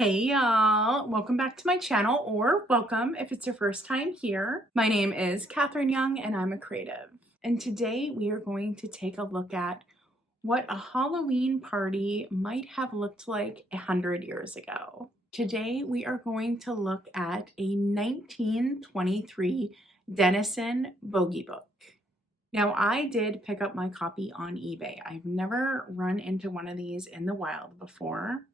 Hey y'all, welcome back to my channel, or welcome if it's your first time here. My name is Katherine Young and I'm a creative. And today we are going to take a look at what a Halloween party might have looked like 100 years ago. Today we are going to look at a 1923 Dennison Bogie Book. Now I did pick up my copy on eBay. I've never run into one of these in the wild before,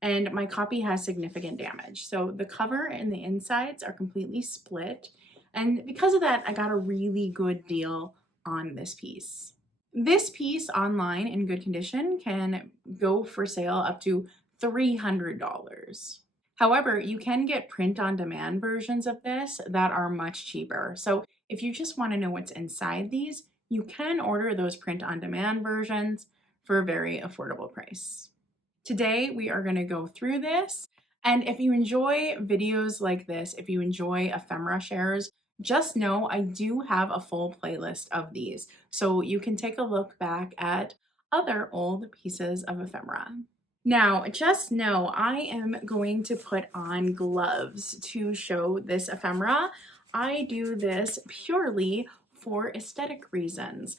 and my copy has significant damage. So the cover and the insides are completely split. And because of that, I got a really good deal on this piece. This piece online in good condition can go for sale up to $300. However, you can get print on demand versions of this that are much cheaper. So if you just want to know what's inside these, you can order those print on demand versions for a very affordable price. Today, we are going to go through this. And if you enjoy videos like this, if you enjoy ephemera shares, just know I do have a full playlist of these. So you can take a look back at other old pieces of ephemera. Now, just know I am going to put on gloves to show this ephemera. I do this purely for aesthetic reasons.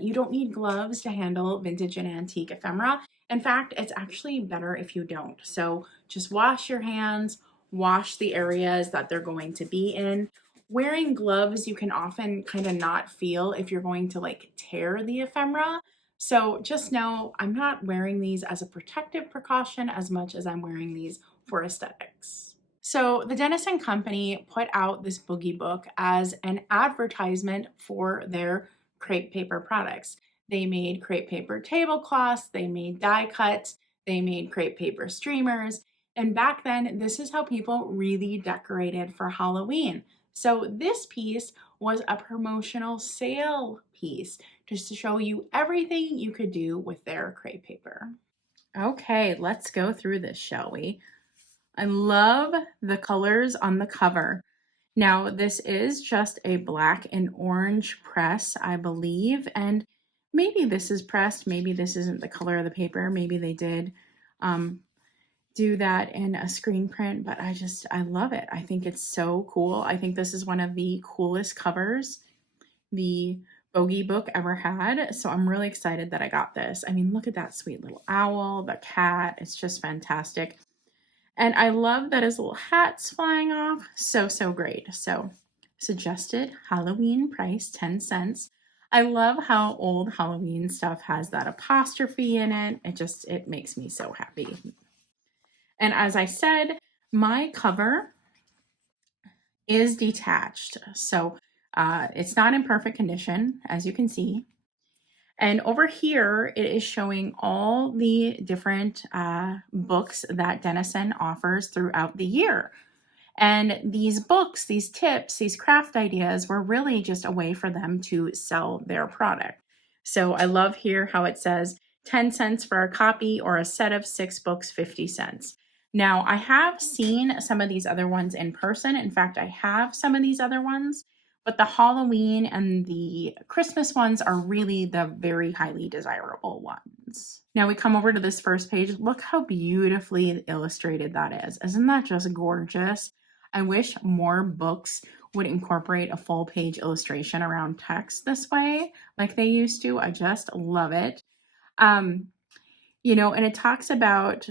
You don't need gloves to handle vintage and antique ephemera. In fact, it's actually better if you don't. So just wash your hands, wash the areas that they're going to be in. Wearing gloves, you can often kind of not feel if you're going to like tear the ephemera. So just know I'm not wearing these as a protective precaution as much as I'm wearing these for aesthetics. So the Dennison Company put out this boogie book as an advertisement for their crepe paper products. They made crepe paper tablecloths, they made die cuts, they made crepe paper streamers. And back then, this is how people really decorated for Halloween. So this piece was a promotional sale piece just to show you everything you could do with their crepe paper. Okay, let's go through this, shall we? I love the colors on the cover. Now, this is just a black and orange press, I believe, and maybe this is pressed, maybe this isn't the color of the paper, maybe they did do that in a screen print, but I love it. I think it's so cool. I think this is one of the coolest covers the Bogie book ever had, so I'm really excited that I got this. I mean, look at that sweet little owl, the cat, it's just fantastic. And I love that his little hat's flying off. So great. So suggested Halloween price, 10 cents. I love how old Halloween stuff has that apostrophe in it. It makes me so happy. And as I said, my cover is detached. So it's not in perfect condition, as you can see. And over here, it is showing all the different books that Dennison offers throughout the year. And these books, these tips, these craft ideas were really just a way for them to sell their product. So I love here how it says 10 cents for a copy or a set of 6 books, 50 cents. Now, I have seen some of these other ones in person. In fact, I have some of these other ones. But the Halloween and the Christmas ones are really the very highly desirable ones. Now we come over to this first page. Look how beautifully illustrated that is. Isn't that just gorgeous? I wish more books would incorporate a full page illustration around text this way, like they used to. I just love it. You know, and it talks about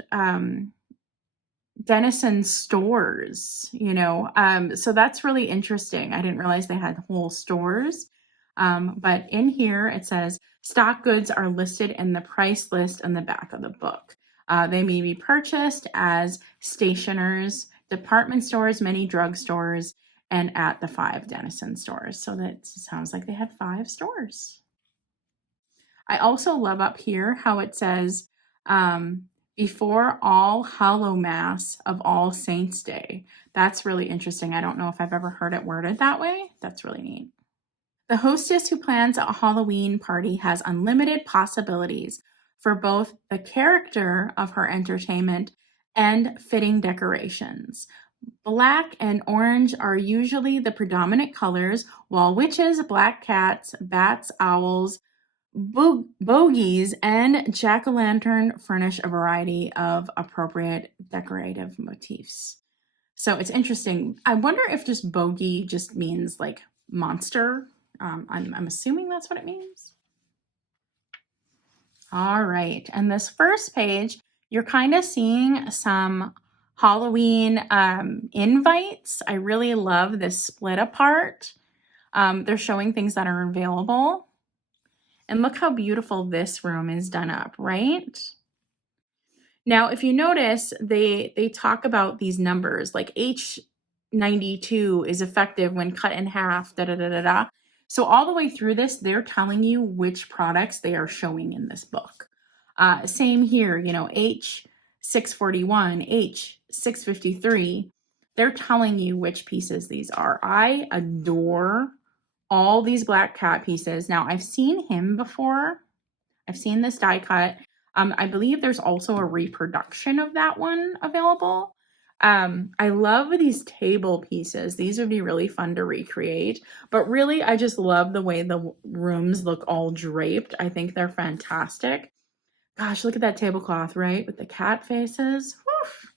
Dennison's stores, you know, so that's really interesting. I didn't realize they had whole stores, but in here it says stock goods are listed in the price list on the back of the book. They may be purchased as stationers, department stores, many drugstores, and at the 5 Dennison stores. So that sounds like they had 5 stores. I also love up here how it says, before All Hallow Mass of All Saints Day. That's really interesting. I don't know if I've ever heard it worded that way. That's really neat. The hostess who plans a Halloween party has unlimited possibilities for both the character of her entertainment and fitting decorations. Black and orange are usually the predominant colors, while witches, black cats, bats, owls, Bogies and jack-o'-lantern furnish a variety of appropriate decorative motifs. So it's interesting. I wonder if just bogey just means like monster. I'm assuming that's what it means. All right, and this first page, you're kind of seeing some Halloween invites. I really love this split apart. They're showing things that are available. And look how beautiful this room is done up, right? Now, if you notice, they talk about these numbers, like H92 is effective when cut in half, da da da da da. So all the way through this, they're telling you which products they are showing in this book. Same here, you know, H641, H653, they're telling you which pieces these are. I adore all these black cat pieces. Now, I've seen him before. I've seen this die cut. I believe there's also a reproduction of that one available. I love these table pieces. These would be really fun to recreate. But really, I just love the way the rooms look all draped. I think they're fantastic. Gosh, look at that tablecloth, right? With the cat faces. Woof.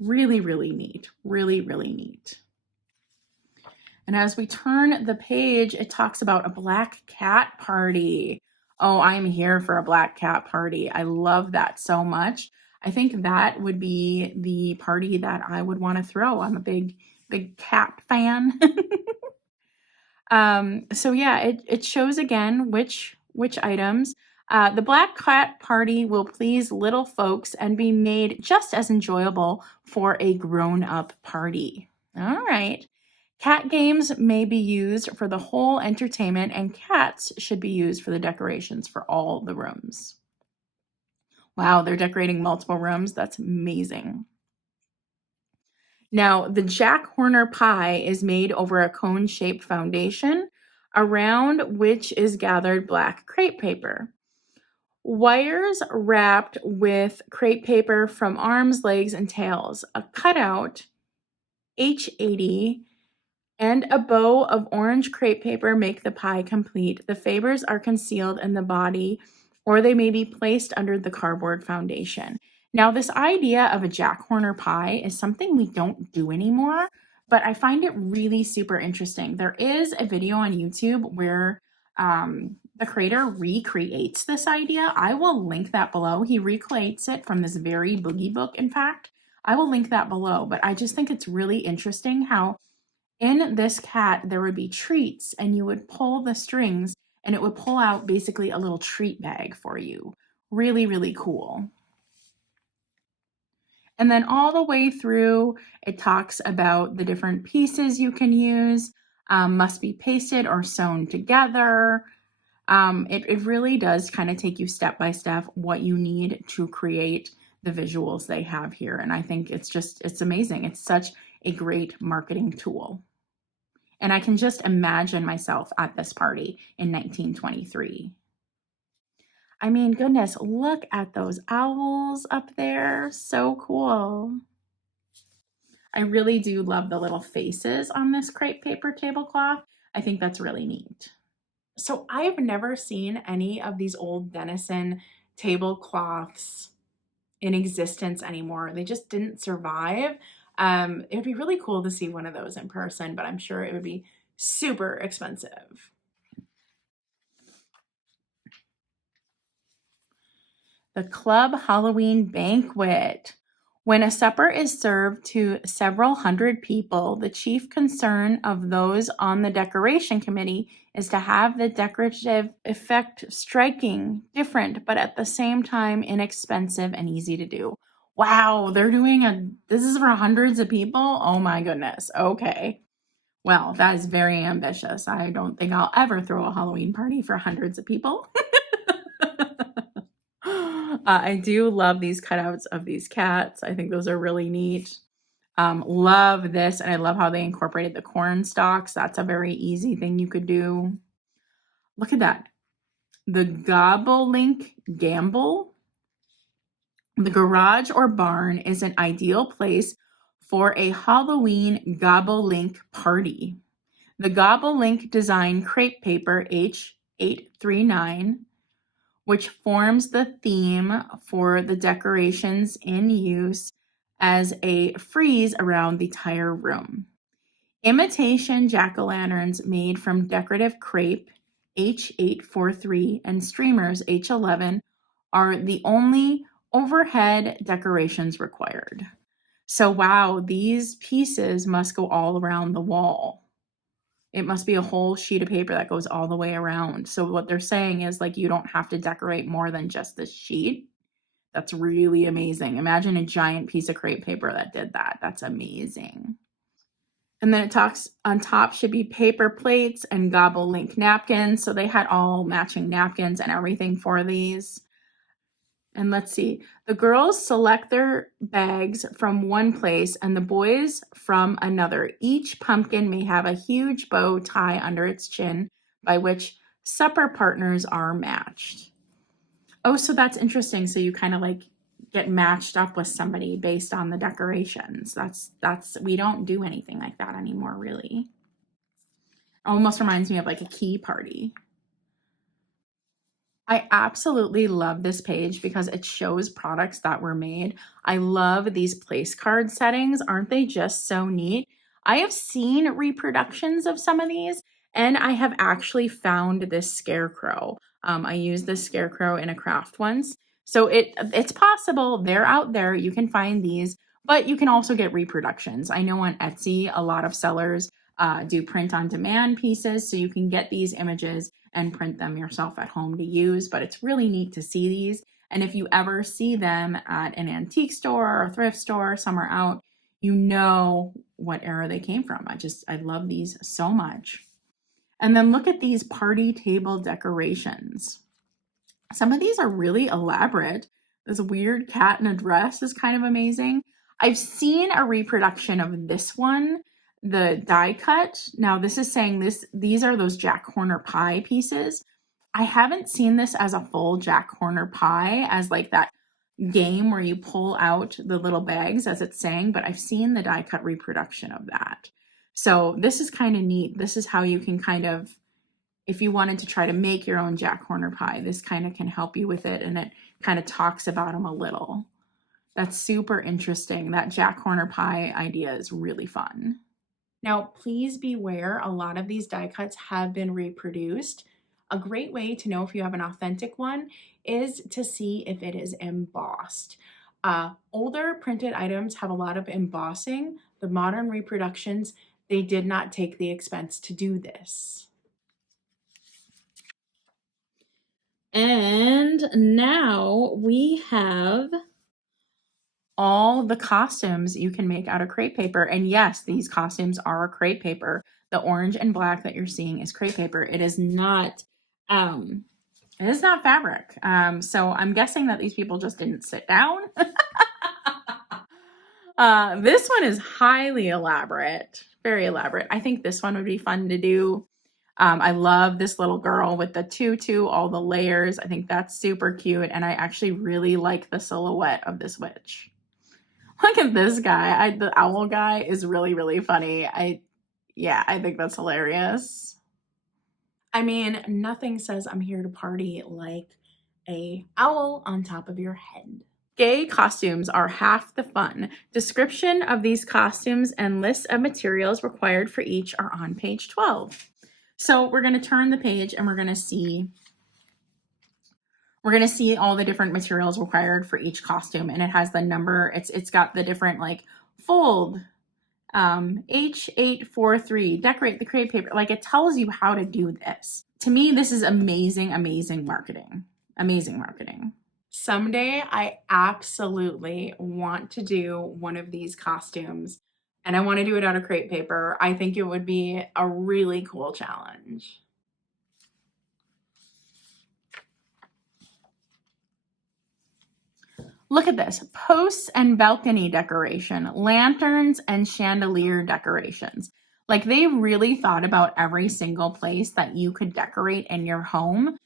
Really, really neat. Really, really neat. And as we turn the page, it talks about a black cat party. Oh, I'm here for a black cat party. I love that so much. I think that would be the party that I would want to throw. I'm a big cat fan. So yeah, it shows again which items. The black cat party will please little folks and be made just as enjoyable for a grown-up party. All right. Cat games may be used for the whole entertainment, and cats should be used for the decorations for all the rooms. Wow, they're decorating multiple rooms. That's amazing. Now, the Jack Horner pie is made over a cone-shaped foundation, around which is gathered black crepe paper. Wires wrapped with crepe paper from arms, legs, and tails. A cutout, H80, and a bow of orange crepe paper make the pie complete. The fibers are concealed in the body, or they may be placed under the cardboard foundation. Now, this idea of a Jack Horner pie is something we don't do anymore, but I find it really super interesting. There is a video on YouTube where the creator recreates this idea. I will link that below. He recreates it from this very boogie book, in fact. I will link that below, but I just think it's really interesting how in this cat, there would be treats, and you would pull the strings, and it would pull out basically a little treat bag for you. Really, really cool. And then all the way through, it talks about the different pieces you can use, must be pasted or sewn together. It really does kind of take you step by step what you need to create the visuals they have here. And I think it's amazing. It's such a great marketing tool. And I can just imagine myself at this party in 1923. I mean, goodness, look at those owls up there. So cool. I really do love the little faces on this crepe paper tablecloth. I think that's really neat. So I've never seen any of these old Dennison tablecloths in existence anymore. They just didn't survive. It would be really cool to see one of those in person, but I'm sure it would be super expensive. The Club Halloween Banquet. When a supper is served to several hundred people, the chief concern of those on the decoration committee is to have the decorative effect striking, different, but at the same time inexpensive and easy to do. Wow, they're doing this is for hundreds of people? Oh my goodness. Okay. Well, that is very ambitious. I don't think I'll ever throw a Halloween party for hundreds of people. I do love these cutouts of these cats. I think those are really neat. Love this, and I love how they incorporated the corn stalks. That's a very easy thing you could do. Look at that. The Gobolink Gamble. The garage or barn is an ideal place for a Halloween Gobolink party. The Gobolink design crepe paper H839 which forms the theme for the decorations in use as a frieze around the entire room. Imitation jack-o'-lanterns made from decorative crepe H843 and streamers H11 are the only overhead decorations required. So wow, these pieces must go all around the wall. It must be a whole sheet of paper that goes all the way around. So what they're saying is like you don't have to decorate more than just this sheet. That's really amazing. Imagine a giant piece of crepe paper that did that. That's amazing. And then it talks on top should be paper plates and Gobolink napkins. So they had all matching napkins and everything for these. And let's see, the girls select their bags from one place and the boys from another. Each pumpkin may have a huge bow tie under its chin by which supper partners are matched. Oh, so that's interesting. So you kind of like get matched up with somebody based on the decorations. We don't do anything like that anymore, really. Almost reminds me of like a key party. I absolutely love this page because it shows products that were made. I love these place card settings. Aren't they just so neat? I have seen reproductions of some of these, and I have actually found this scarecrow. I used this scarecrow in a craft once. So it's possible. They're out there. You can find these, but you can also get reproductions. I know on Etsy, a lot of sellers do print on demand pieces, so you can get these images and print them yourself at home to use, but it's really neat to see these. And if you ever see them at an antique store or thrift store somewhere out, you know what era they came from. I love these so much. And then look at these party table decorations. Some of these are really elaborate. This weird cat in a dress is kind of amazing. I've seen a reproduction of this one, the die cut. Now this is saying these are those Jack Horner pie pieces. I haven't seen this as a full Jack Horner pie as like that game where you pull out the little bags as it's saying, but I've seen the die cut reproduction of that. So this is kind of neat. This is how you can kind of, if you wanted to try to make your own Jack Horner pie, this kind of can help you with it, and it kind of talks about them a little. That's super interesting. That Jack Horner pie idea is really fun. Now, please beware, a lot of these die cuts have been reproduced. A great way to know if you have an authentic one is to see if it is embossed. Older printed items have a lot of embossing. The modern reproductions, they did not take the expense to do this. And now we have all the costumes you can make out of crepe paper. And yes, these costumes are crepe paper. The orange and black that you're seeing is crepe paper. It is not fabric. So I'm guessing that these people just didn't sit down. This one is highly elaborate, very elaborate. I think this one would be fun to do. I love this little girl with the tutu, all the layers. I think that's super cute. And I actually really like the silhouette of this witch. Look at this guy. The owl guy is really, really funny. I think that's hilarious. I mean, nothing says I'm here to party like a owl on top of your head. Gay costumes are half the fun. Description of these costumes and lists of materials required for each are on page 12. So we're going to turn the page and we're going to see all the different materials required for each costume, and it has the number. It's got the different like fold, H843, decorate the crepe paper. Like it tells you how to do this. To me, this is amazing, amazing marketing. Amazing marketing. Someday I absolutely want to do one of these costumes, and I want to do it out of crepe paper. I think it would be a really cool challenge. Look at this, posts and balcony decoration, lanterns and chandelier decorations. Like they really thought about every single place that you could decorate in your home.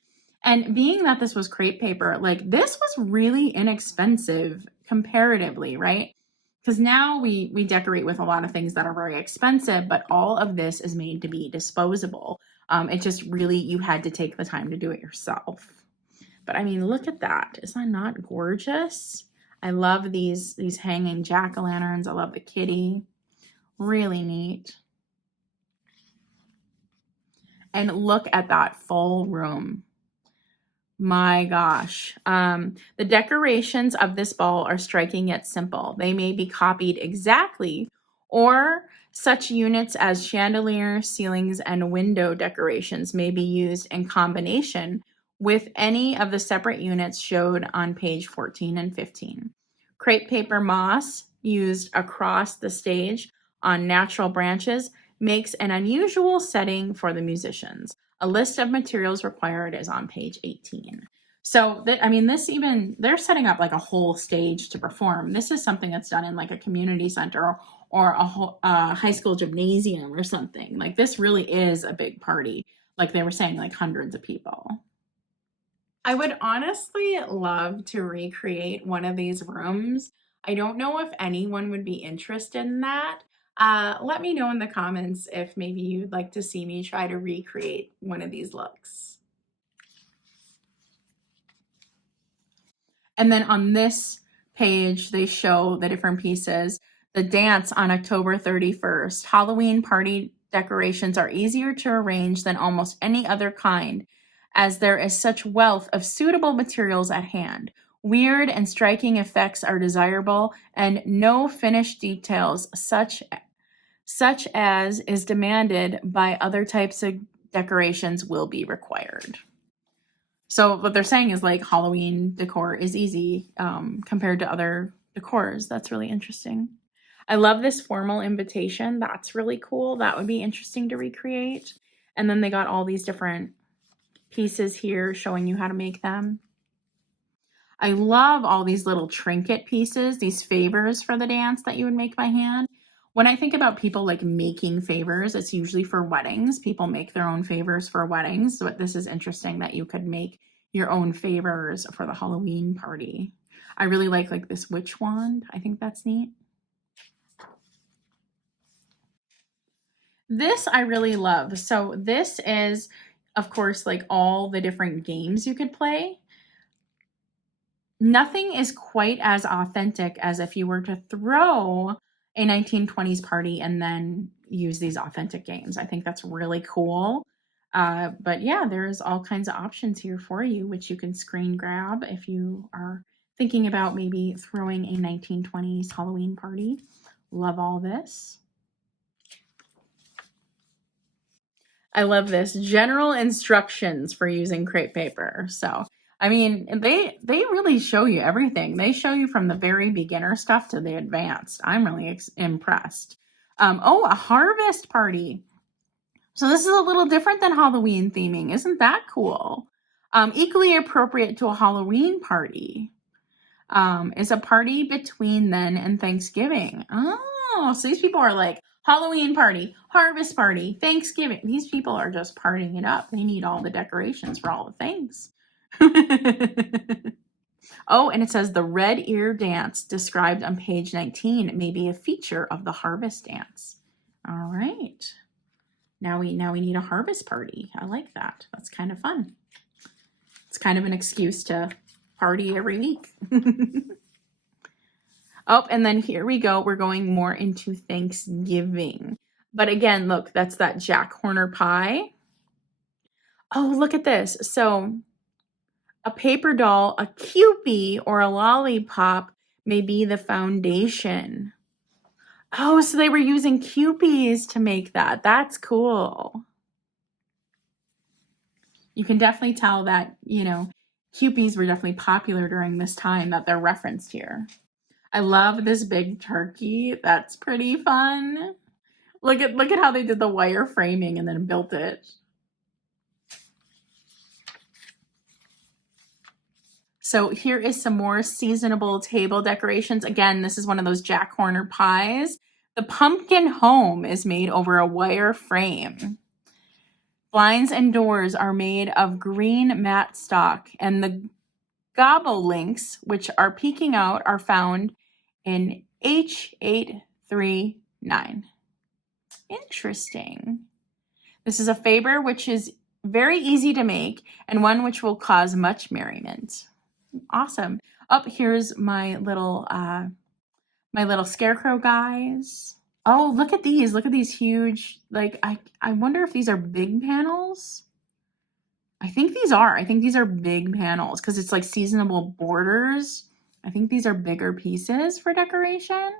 And being that this was crepe paper, like this was really inexpensive comparatively, right? Because now we decorate with a lot of things that are very expensive, but all of this is made to be disposable. It just really, you had to take the time to do it yourself. But I mean, look at that. Is that not gorgeous? I love these hanging jack-o'-lanterns. I love the kitty. Really neat. And look at that full room. My gosh. The decorations of this ball are striking yet simple. They may be copied exactly, or such units as chandelier, ceilings, and window decorations may be used in combination with any of the separate units showed on page 14 and 15. Crepe paper moss used across the stage on natural branches makes an unusual setting for the musicians. A list of materials required is on page 18. So that, I mean, this even, they're setting up like a whole stage to perform. This is something that's done in like a community center or a high school gymnasium or something. Like this really is a big party. Like they were saying, like hundreds of people. I would honestly love to recreate one of these rooms. I don't know if anyone would be interested in that. Let me know in the comments if maybe you'd like to see me try to recreate one of these looks. And then on this page, they show the different pieces. The dance on October 31st. Halloween party decorations are easier to arrange than almost any other kind, as there is such wealth of suitable materials at hand. Weird and striking effects are desirable, and no finished details such as is demanded by other types of decorations will be required. So what they're saying is like Halloween decor is easy compared to other decors. That's really interesting. I love this formal invitation. That's really cool. That would be interesting to recreate. And then they got all these different pieces here showing you how to make them. I love all these little trinket pieces, these favors for the dance that you would make by hand. When I think about people like making favors, it's usually for weddings. People make their own favors for weddings. So this is interesting that you could make your own favors for the Halloween party. I really like this witch wand. I think that's neat. This I really love. So this is, of course, like all the different games you could play. Nothing is quite as authentic as if you were to throw a 1920s party and then use these authentic games. I think that's really cool. But yeah, there's all kinds of options here for you, which you can screen grab if you are thinking about maybe throwing a 1920s Halloween party. Love all this. I love this. General instructions for using crepe paper. So, I mean, they really show you everything. They show you from the very beginner stuff to the advanced. I'm really impressed. Oh, a harvest party. So this is a little different than Halloween theming. Isn't that cool? Equally appropriate to a Halloween party is a party between then and Thanksgiving. Oh, so these people are like, Halloween party, harvest party, Thanksgiving. These people are just partying it up. They need all the decorations for all the things. Oh, and it says the red ear dance described on page 19 may be a feature of the harvest dance. All right. Now we need a harvest party. I like that. That's kind of fun. It's kind of an excuse to party every week. Oh, and then here we go. We're going more into Thanksgiving. But again, look, that's that Jack Horner pie. Oh, look at this. So a paper doll, a Kewpie, or a lollipop may be the foundation. Oh, so they were using Kewpies to make that. That's cool. You can definitely tell that, you know, Kewpies were definitely popular during this time that they're referenced here. I love this big turkey. That's pretty fun. Look at how they did the wire framing and then built it. So here is some more seasonable table decorations. Again, this is one of those Jack Horner pies. The pumpkin home is made over a wire frame. Blinds and doors are made of green mat stock, and the Gobolinks, which are peeking out, are found in H839. Interesting. This is a favor which is very easy to make, and one which will cause much merriment. Awesome. Up here's my little scarecrow guys. Oh, look at these. Look at these huge, like, I wonder if these are big panels. I think these are. I think these are big panels because it's like seasonable borders. I think these are bigger pieces for decoration.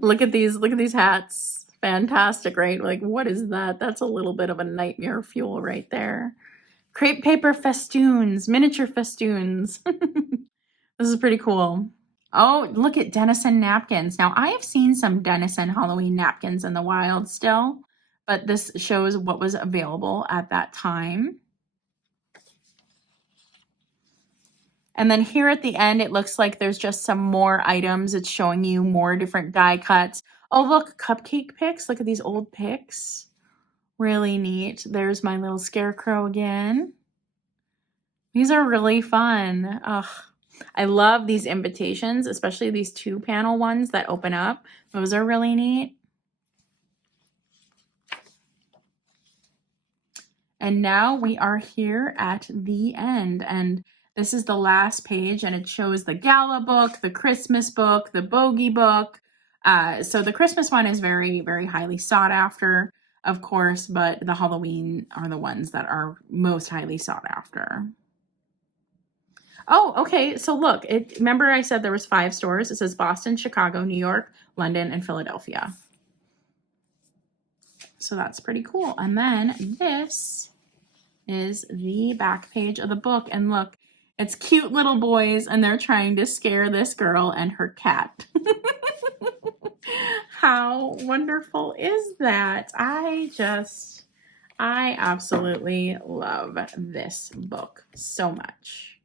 Look at these hats. Fantastic, right? Like, what is that? That's a little bit of a nightmare fuel right there. Crepe paper festoons, miniature festoons. This is pretty cool. Oh, look at Dennison napkins. Now, I have seen some Dennison Halloween napkins in the wild still, but this shows what was available at that time. And then here at the end, it looks like there's just some more items. It's showing you more different die cuts. Oh, look, cupcake picks. Look at these old picks. Really neat. There's my little scarecrow again. These are really fun. Ugh. I love these invitations, especially these 2-panel ones that open up. Those are really neat. And now we are here at the end, and this is the last page, and it shows the Gala book, the Christmas book, the Bogie book. So the Christmas one is very, very highly sought after, of course, but the Halloween are the ones that are most highly sought after. Oh, okay. So look, remember I said there was 5 stores. It says Boston, Chicago, New York, London, and Philadelphia. So that's pretty cool. And then this is the back page of the book. And look, it's cute little boys and they're trying to scare this girl and her cat. How wonderful is that? I absolutely love this book so much.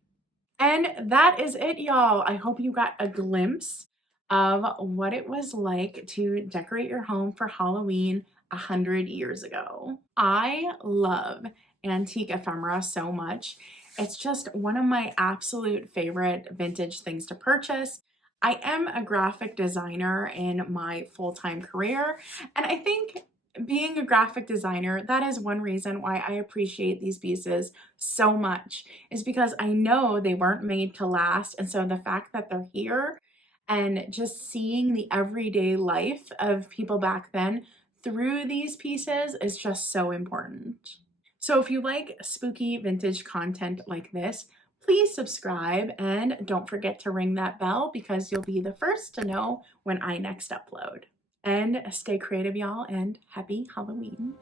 And that is it, y'all. I hope you got a glimpse of what it was like to decorate your home for Halloween 100 years ago. I love antique ephemera so much. It's just one of my absolute favorite vintage things to purchase. I am a graphic designer in my full-time career, and I think being a graphic designer, that is one reason why I appreciate these pieces so much, is because I know they weren't made to last. And so the fact that they're here and just seeing the everyday life of people back then through these pieces is just so important. So if you like spooky vintage content like this, please subscribe and don't forget to ring that bell because you'll be the first to know when I next upload. And stay creative, y'all, and happy Halloween.